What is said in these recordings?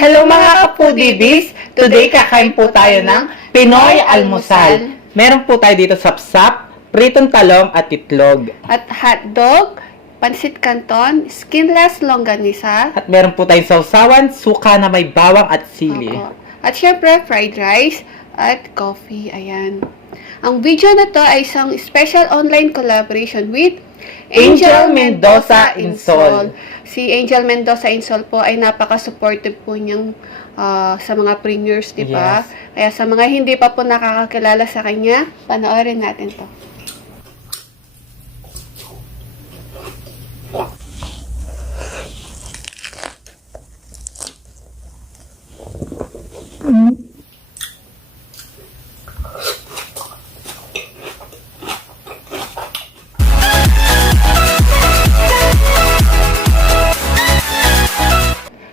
Hello mga ka-Foodie Bees! Today kakain po tayo ng Pinoy almusal. Meron po tayo dito sapsap, pritong talong at itlog. At hotdog, pansit canton, skinless longganisa. At meron po tayong sausawan, suka na may bawang at sili. Opo. At syempre, fried rice at coffee. Ayan. Ang video na to ay isang special online collaboration with Angel Mendoza Insol. Si Angel Mendoza Insol po ay napaka-supportive po niyang sa mga premiers, di ba? Yes. Kaya sa mga hindi pa po nakakakilala sa kanya, panoorin natin to.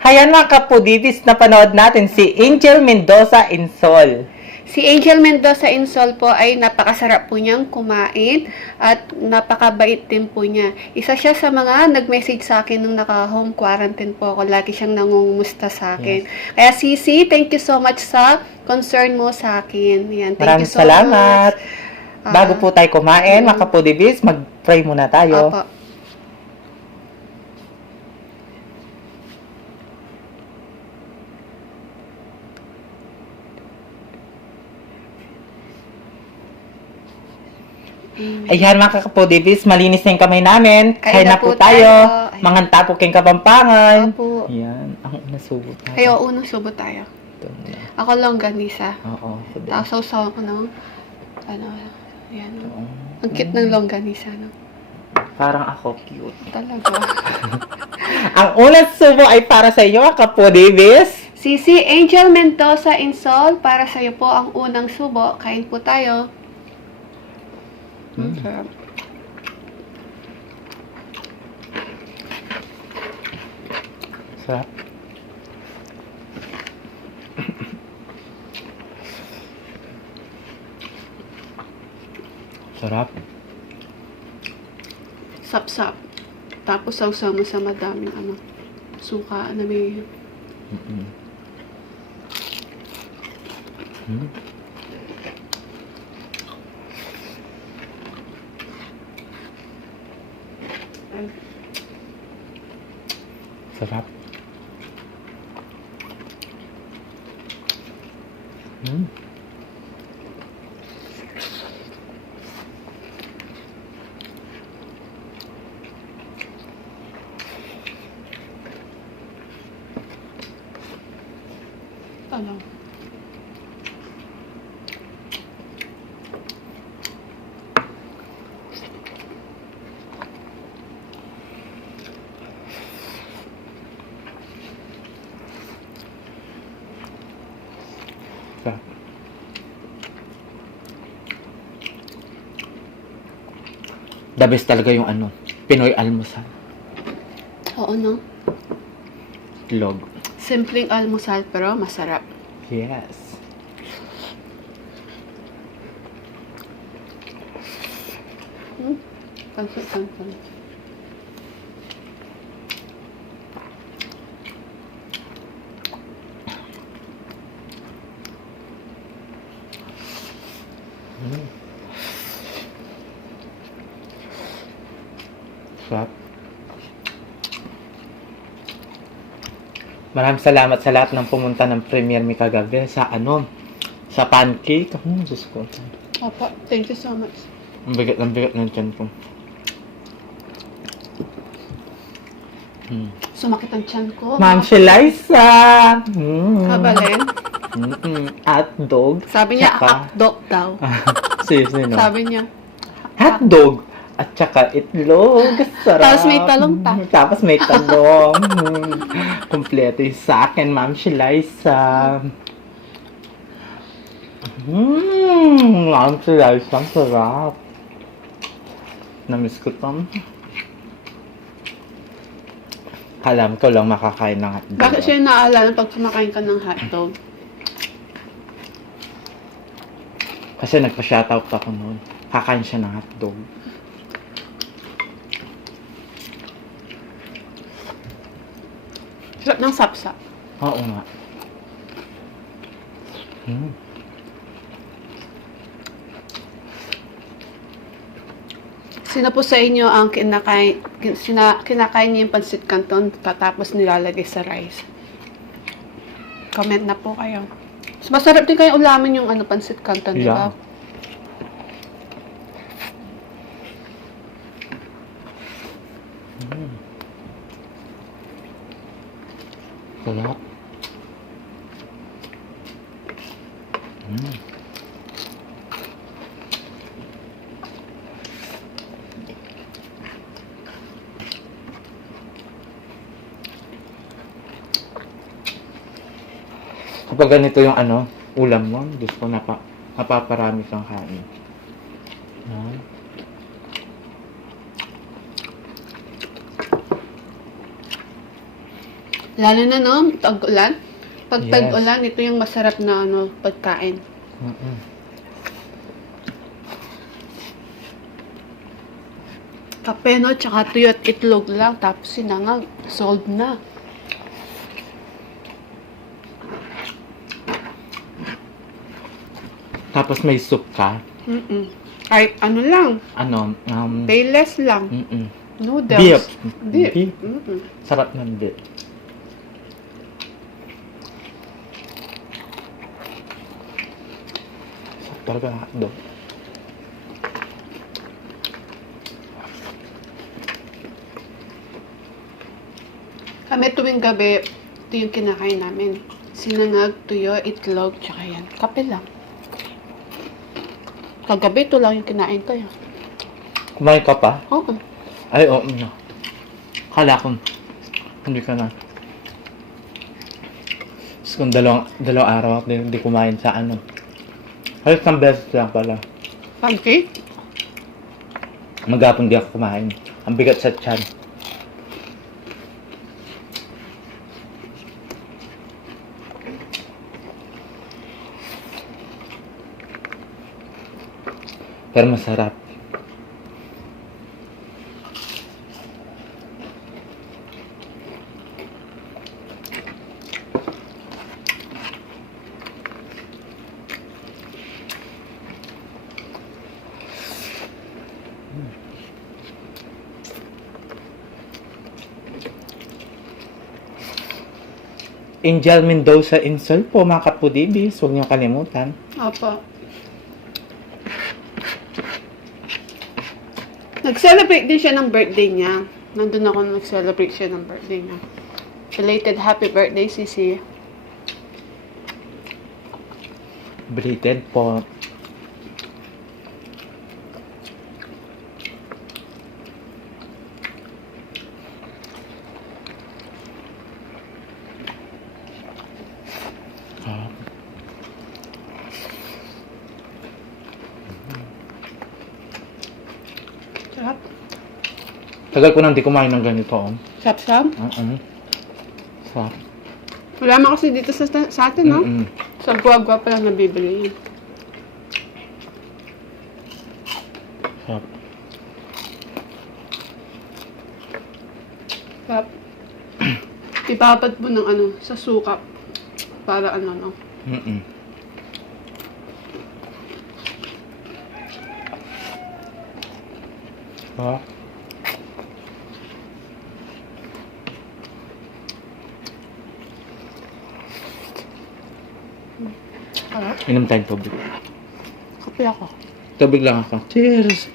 Hayan mga ka-Foodie Bees, napanood natin si Angel Mendoza Insol. Si Angel Mendoza Insol po ay napakasarap po niyang kumain at napakabait din po niya. Isa siya sa mga nag-message sa akin nung naka-home quarantine po ako. Lagi siyang nangungumusta sa akin. Yes. Kaya Sisi, thank you so much sa concern mo sa akin. Yan, thank Maraming you so salamat. much. Bago po tayo kumain, mga ka-Foodie Bees, mag-pray muna tayo. Opo. Ayan mga ka-Foodie Bees, malinis na yung kamay namin. Kain Kain na na po po tayo. tayo. Ayan. Manghanta po kayong kapampangan. Opo. Ayan, ang nasubo tayo. Kayo, unang subo tayo. Ito na. Ako longganisa. Oo. Tapos sausawan ko ng, yan. Ang cute ng longganisa, no? Parang ako cute. Talaga. Ang unang subo ay para sa iyo, ka-Foodie Bees. Sisi Angel Mendoza Insol, para sa iyo po ang unang subo. Kain po tayo. Sarap. Sarap. Sarap. Sap-sap. Tapos sausaw mo sa madaming suka na may... Sarap. Ano? Sarap. The best talaga yung Pinoy almusal. Oo, no? Itlog. Simpleng almusal pero masarap. Yes. Pansit-pansit. Sarap. Maraming salamat sa lahat ng pumunta ng premiere mi kagabi sa sa pancake. Diyos ko. Opo, thank you so much. Ang bigat ng tiyan ko. Sumakit ang tiyan ko. Ma'am Sheliza! Kabalin. At dog. Sabi niya, Tsaka- hotdog daw. Seriously, no? Sabi niya. Hotdog. At saka itlog. Sarap. Tapos may talong pa. Tapos may talong. Kompleto yung sa akin, Ma'am Sheliza. Ma'am Sheliza, ang sarap. Namiss ko to. Alam ko lang makakain ng hotdog. Bakit siya naaalala pag kumakain ka ng hotdog? Kasi nagpa-shoutout ako noon. Kakain siya ng hotdog. Sarap ng sapsap. Oo nga. Sino po sa inyo ang kinakain niyo yung pansit canton tapos nilalagay sa rice? Comment na po kayo. Mas masarap din kayo ulamin yung pansit canton, di ba? Yeah. Sarap. Kapag ganito yung ulam mo, Diyos ko, napaparami kang kain. Lalo na tag-ulan. Pag Yes. tag-ulan, ito yung masarap na pagkain. Kape, tsaka tuyo at itlog lang, tapos sinangag, solved na. Tapos may soup ka. Kahit lang, payless lang. Noodles. Beef. Sarap ng beef. Sarap talaga ng hotdog. Kami tuwing gabi, ito yung kinakain namin. Sinangag, tuyo, itlog, tsaka yan. Kape lang. Kagabi, ito lang yung kinain ko. Kumain ka pa? Oo. Ay, oo. Kala ko, hindi ka na. Tapos kung dalawang araw ako hindi kumain sa Ay, isang beses lang pala. Pancake? Maghapon di ako kumain. Ang bigat sa tiyan. Pero masarap. Angel Mendoza Insol po, mga kapudibis. Huwag niyo kalimutan. Opo. Nag-celebrate din siya ng birthday niya. Nandun ako nag-celebrate siya ng birthday niya. Belated happy birthday, Sisi. Belated po. Sarap. Tagal ko nang di kumain ng ganito. Sap-sap. Sarap. Wala man kasi dito sa atin, no? Sa guwa-guwa pa lang nabibili yun. Sarap. Sarap. Ipapad mo ng sa suka. Para no? Sarap. Sarap. Inom tayong tubig. Kape ako. Tubig lang ako. Cheers!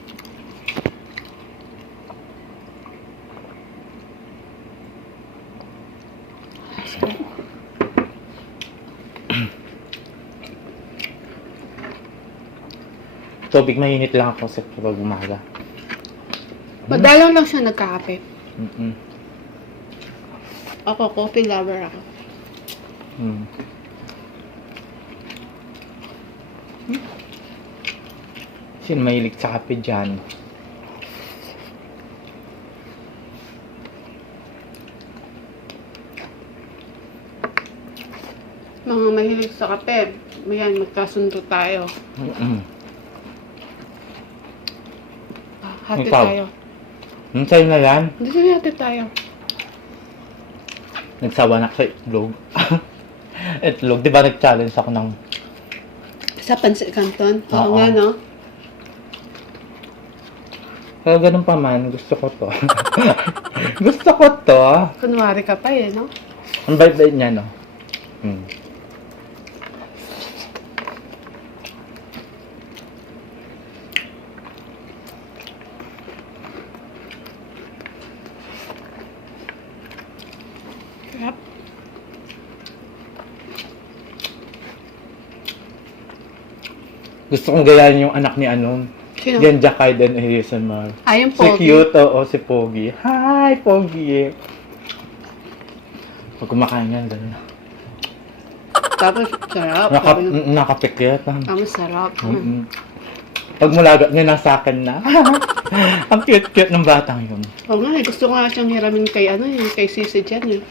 Tubig, mainit lang ako sa kapag umaga. Madalang lang siya nagkakape. Mm-mm. Ako, coffee lover ako. Sino mahilig sa kape dyan? Mga mahilig sa kape, mayan, magkasundo tayo. Hati Ikaw? tayo. Sa'yo na yan? Hindi sa'yo hati tayo. Nagsawa na ako sa itlog. Itlog, di ba nag-challenge ako ng... Sa Pansit Canton? Oo Oo. nga, no? Pero ganun pa man, gusto ko to. Gusto ko to. Kunwari ka pa eh, no? Ang bait-bait niya, no? Hmm. Sarap. Gusto kong gayahin yung anak ni ano. Sino? Yan, Jakay din ASMR. Ay, yung Si Pogi. cute, oo, si Pogi. Hi, Pogi. Pag kumakain yan, gano'n. Tapos, sarap. Sabi niya, Nakapikit. sarap. Pag mulaga niya, nasa akin na. Ang cute-cute ng batang yun. Oo nga, gusto ko nga siyang hiramin kay, kay Sisi dyan, eh.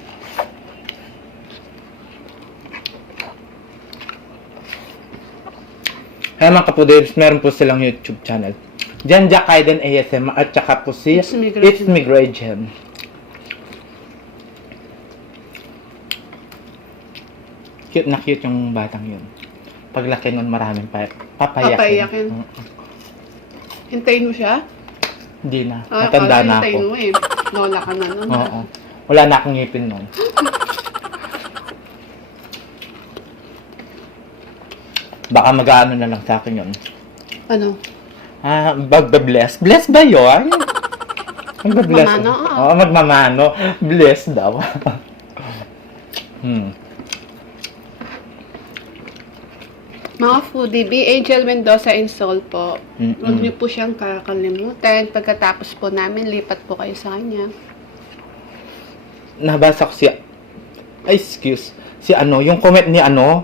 Kaya mga kapuders, meron po silang YouTube channel. Jan Jakay din ASMR at saka po si It's Me Gretchen. It's Me Gretchen. Cute na cute yung batang yun. Paglaki nun, maraming papayakin. Papayakin. Hintayin mo siya? Hindi na. Ah, Matanda kasi na hintayin ako. mo eh. Lola ka na nun. Oo. Wala na akong ngipin nun. Baka mag-aano na lang sa akin yun. Ano? Magbe-bless. Bless ba yun? Magbe-bless. Magmamano, Oo, magmamano. Bless daw. Mga foodie bee, Angel Mendoza and Sol po. Mm-mm. Huwag niyo po siyang kakalimutan. Pagkatapos po namin, lipat po kayo sa kanya. Nabasa ko si ano, yung comment ni ano,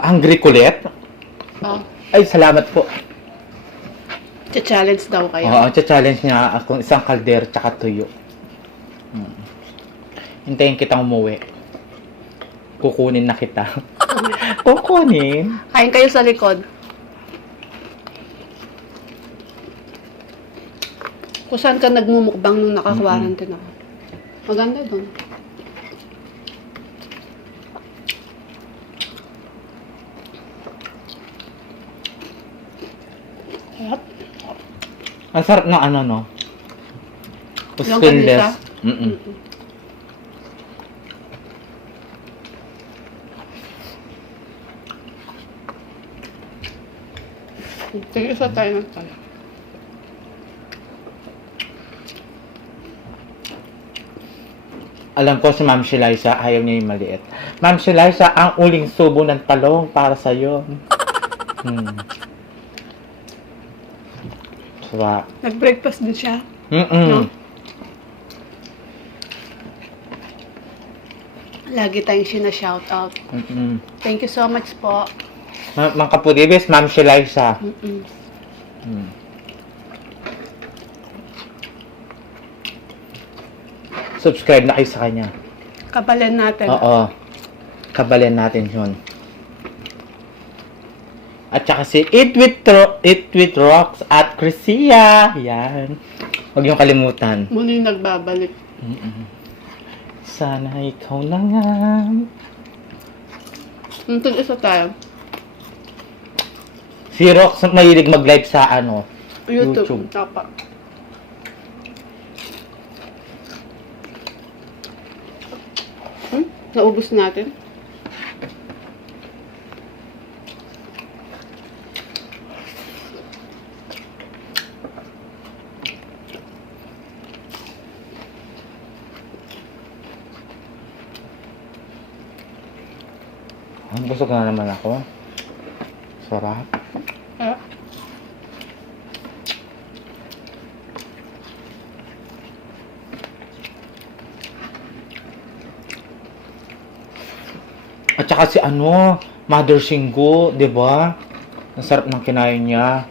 Angry Colette. Oh, Ay, salamat po. challenge daw kayo. Oo, challenge niya akong isang kalder tsaka tuyo. Hintayin kitang umuwi. Kukunin na kita. Kukunin? Kain kayo sa likod. Kung saan ka nagmumukbang nung naka-quarantine ako. Maganda dun. Sarap. Ang sarap ng ano, no? Yung Stainless. kanisa? Sige, isa tayo ng tayo. Alam ko si Ma'am Sheliza, ayaw niya yung maliit. Ma'am Sheliza, ang uling subo ng talong para sa'yo. Sarap. Nag-breakfast din siya. No? Lagi tayong sina-shoutout. Thank you so much po. Mga kapudibis, Ma'am Sheliza. Subscribe na kayo sa kanya. Kapalan natin. Oo. Kabalyan natin yun. At saka si Eat with Rocks at Chrisia. Yan. Huwag niyong kalimutan. Muli nagbabalik. Sana ikaw na nga. Nandun isa tayo. Si Rox mahilig mag-live sa ano? YouTube. Tapa. Naubos natin. Busog na naman ako. Sarap. At saka si ano, Mother Singgo, 'di ba? Ang sarap ng kinain niya.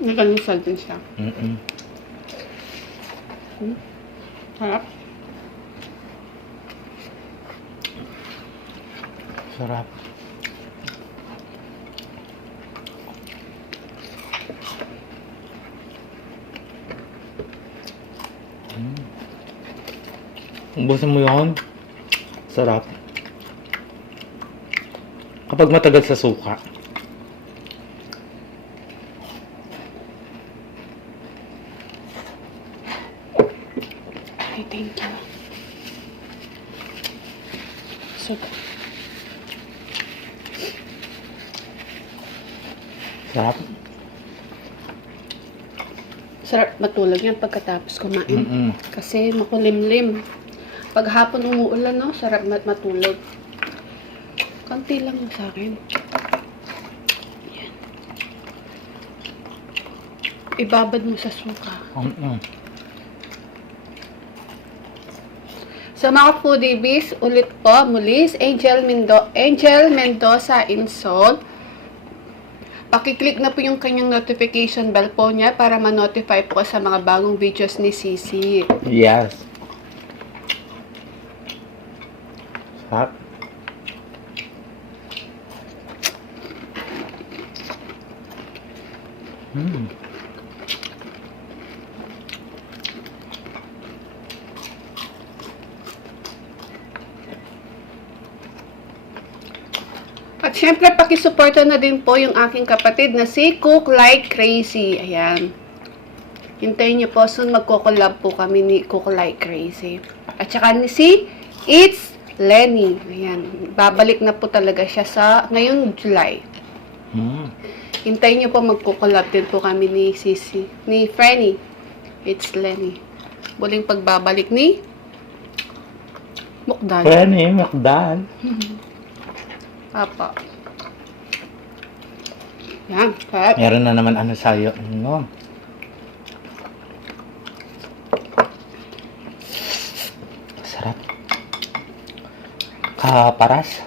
Nagkalusal din siya. Sarap. Sarap. Ubusin mo yun. Sarap. Kapag matagal sa suka. Okay, thank you. So, Sarap. sarap matulog yan pagkatapos kumain. Mm-mm. Kasi makulimlim. Pag hapon umuulan, no, sarap matulog. Konti lang sa akin. Yan. Ibabad mo sa suka. Sa mga foodie bees, ulit po, muli, Angel Mendoza Insol. Pakiclick na po yung kanyang notification bell po niya para ma-notify po sa mga bagong videos ni Sisi. Yes. Sarap. At syempre, pakisuporta na din po yung aking kapatid na si Cook Like Crazy. Ayan. Hintayin niyo po, soon magko-collab po kami ni Cook Like Crazy. At saka ni si It's Lenny. Ayan. Babalik na po talaga siya sa ngayong July. Hintayin niyo po, magko-collab din po kami ni Sisi, ni Frenny. It's Lenny. Muling pagbabalik ni Mukbang. Frenny, Mukbang. Apa. Yan. Sarap. Meron na naman ano sa'yo. Ano? Sarap. Kaparas.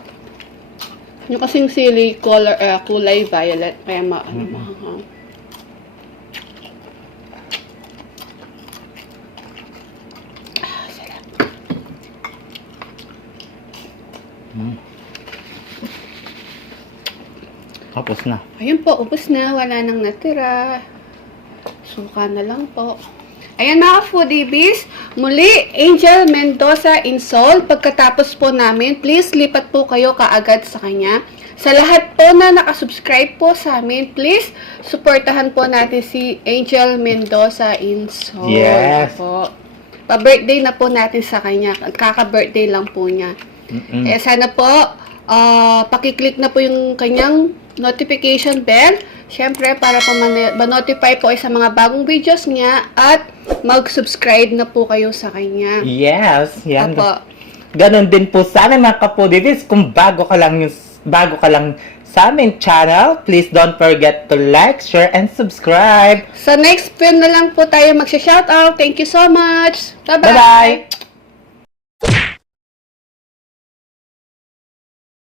Yung kasing sili kulay violet. Kaya mahang. Sarap. Tapos na. Ayun po, ubos na. Wala nang natira. Suka na lang po. Ayan mga foodie bees, muli Angel Mendoza Insol. Pagkatapos po namin, please lipat po kayo kaagad sa kanya. Sa lahat po na nakasubscribe po sa amin, please supportahan po natin si Angel Mendoza Insol. Yes. Po. Pa-birthday na po natin sa kanya. Kaka-birthday lang po niya. Eh, sana po, pakiclick na po yung kanyang notification bell. Siyempre, para po ma-notify po sa mga bagong videos niya at mag-subscribe na po kayo sa kanya. Yes, yan. Apo. Ganon din po sa amin mga kapodivis. Kung bago ka lang sa aming channel, please don't forget to like, share, and subscribe. Sa next film na lang po tayo magsha-shoutout. Thank you so much. Bye-bye. Bye-bye!